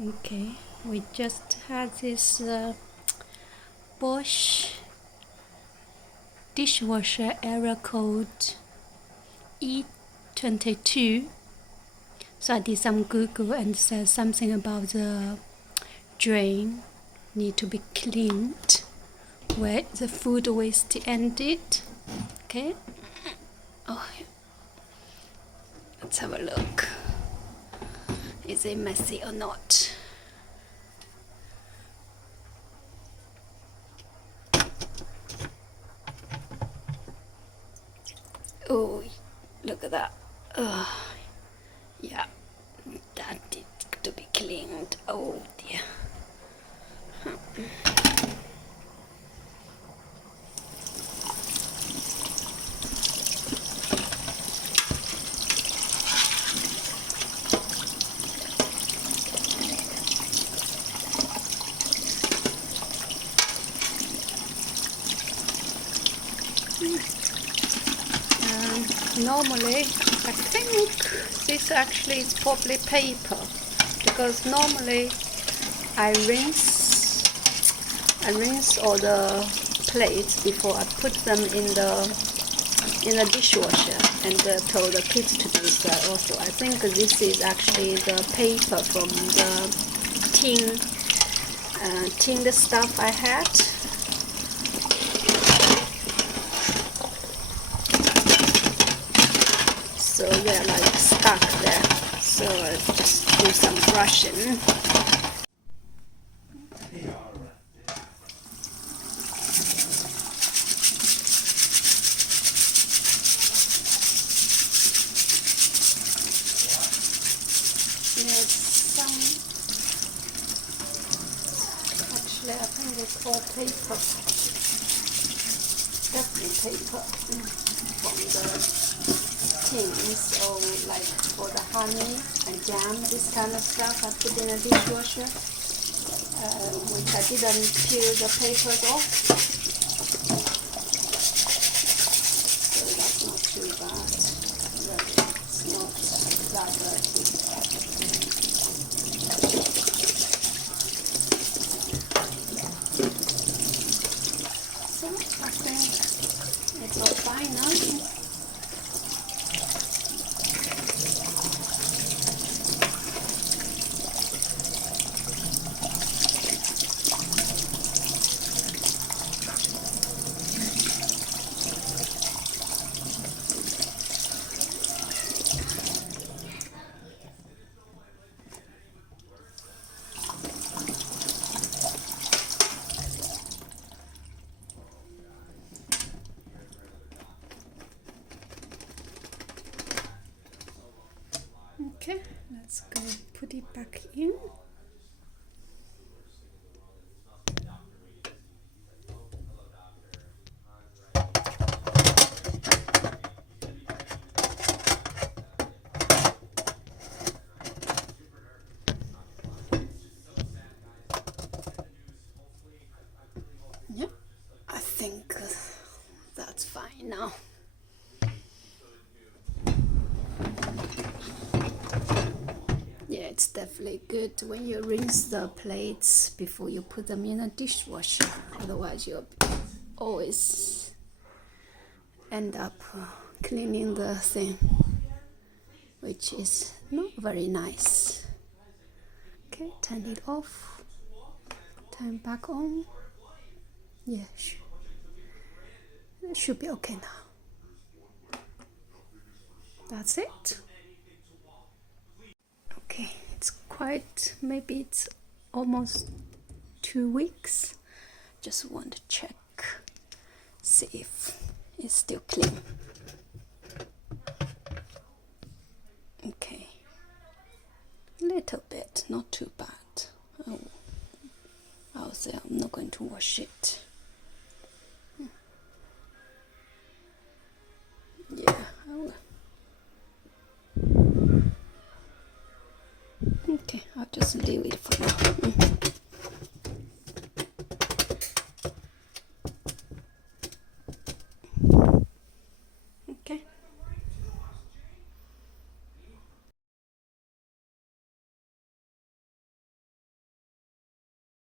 Okay, we just had this Bosch dishwasher error code E22. So I did some Google and said something about the drain need to be cleaned where the food waste ended. Okay. Oh, let's have a look. Is it messy or not? Oh, look at that. Yeah, that needs to be cleaned. Oh dear. Normally, I think this actually is probably paper, because normally I rinse all the plates before I put them in the dishwasher, and told the kids to do that also. I think this is actually the paper from the tin stuff I had. So they're like stuck there. So I just do some brushing. Actually, I think it's all paper. Definitely paper from the tins, or like for the honey and jam, this kind of stuff I put in a dishwasher, which I didn't peel the papers off, so that's not too bad. It's not that dirty. So I think it's all fine now. Okay, let's go put it back in. Yep, I think that's fine now. Yeah, it's definitely good when you rinse the plates before you put them in a dishwasher. Otherwise, you'll always end up cleaning the thing, which is not very nice. Okay, turn it off. Turn back on. Yeah, it should be okay now. That's it. Okay, it's quite, maybe it's almost 2 weeks. Just want to check, see if it's still clean. Okay, little bit, not too bad. Oh, I'll say I'm not going to wash it. Yeah, I will. Okay, I'll just leave it for now.